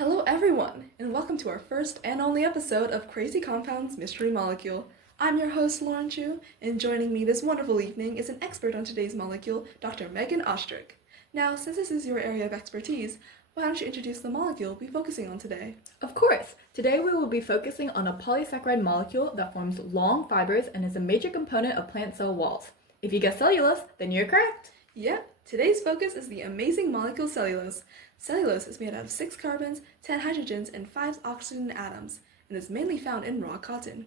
Hello everyone, and welcome to our first and only episode of Crazy Compounds Mystery Molecule. I'm your host, Lauren Chu, and joining me this wonderful evening is an expert on today's molecule, Dr. Megan Ostrick. Now, since this is your area of expertise, why don't you introduce the molecule we'll be focusing on today? Of course! Today we will be focusing on a polysaccharide molecule that forms long fibers and is a major component of plant cell walls. If you guessed cellulose, then you're correct! Yep, today's focus is the amazing molecule cellulose. Cellulose is made out of 6 carbons, 10 hydrogens, and 5 oxygen atoms, and is mainly found in raw cotton.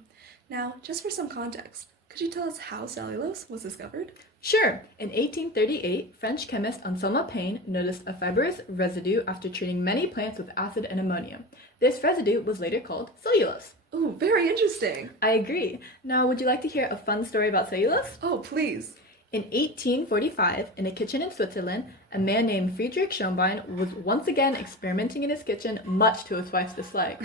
Now, just for some context, could you tell us how cellulose was discovered? Sure! In 1838, French chemist Anselme Paine noticed a fibrous residue after treating many plants with acid and ammonia. This residue was later called cellulose. Ooh, very interesting! I agree. Now, would you like to hear a fun story about cellulose? Oh, please! In 1845, in a kitchen in Switzerland, a man named Friedrich Schonbein was once again experimenting in his kitchen, much to his wife's dislike.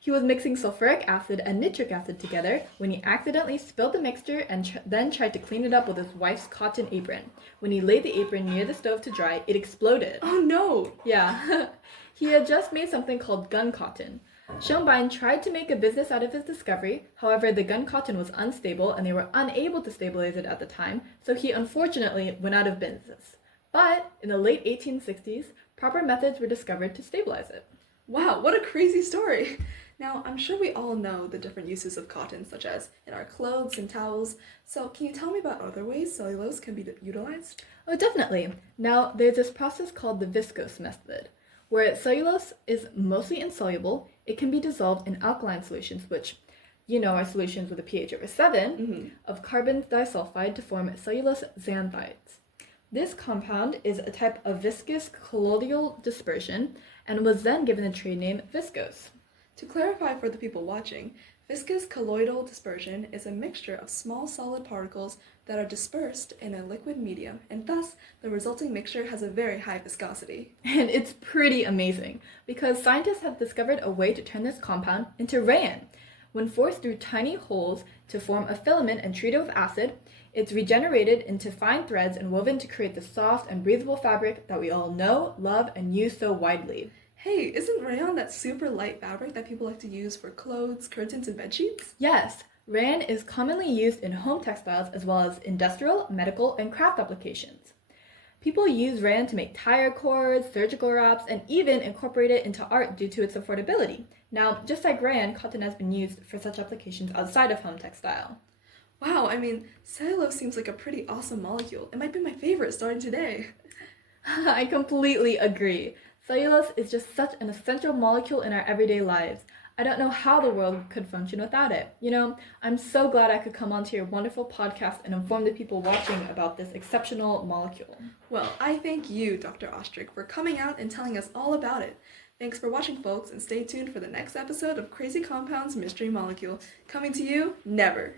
He was mixing sulfuric acid and nitric acid together when he accidentally spilled the mixture and then tried to clean it up with his wife's cotton apron. When he laid the apron near the stove to dry, it exploded. Oh no! Yeah. He had just made something called gun cotton. Schonbein tried to make a business out of his discovery, however the gun cotton was unstable and they were unable to stabilize it at the time, so he unfortunately went out of business. But in the late 1860s, proper methods were discovered to stabilize it. Wow, what a crazy story! Now, I'm sure we all know the different uses of cotton, such as in our clothes and towels, so can you tell me about other ways cellulose can be utilized? Oh, definitely. Now, there's this process called the viscose method, where cellulose is mostly insoluble. It can be dissolved in alkaline solutions, which, are solutions with a pH over 7, of carbon disulfide to form cellulose xanthides. This compound is a type of viscous colloidal dispersion and was then given the trade name viscose. To clarify for the people watching, viscous colloidal dispersion is a mixture of small solid particles that are dispersed in a liquid medium, and thus the resulting mixture has a very high viscosity. And it's pretty amazing, because scientists have discovered a way to turn this compound into rayon. When forced through tiny holes to form a filament and treat it with acid, it's regenerated into fine threads and woven to create the soft and breathable fabric that we all know, love, and use so widely. Hey, isn't rayon that super light fabric that people like to use for clothes, curtains, and bedsheets? Yes, rayon is commonly used in home textiles as well as industrial, medical, and craft applications. People use rayon to make tire cords, surgical wraps, and even incorporate it into art due to its affordability. Now, just like rayon, cotton has been used for such applications outside of home textile. Wow, cellulose seems like a pretty awesome molecule. It might be my favorite starting today. I completely agree. Cellulose is just such an essential molecule in our everyday lives. I don't know how the world could function without it. I'm so glad I could come onto your wonderful podcast and inform the people watching about this exceptional molecule. Well, I thank you, Dr. Ostrick, for coming out and telling us all about it. Thanks for watching, folks, and stay tuned for the next episode of Crazy Compounds Mystery Molecule, coming to you never.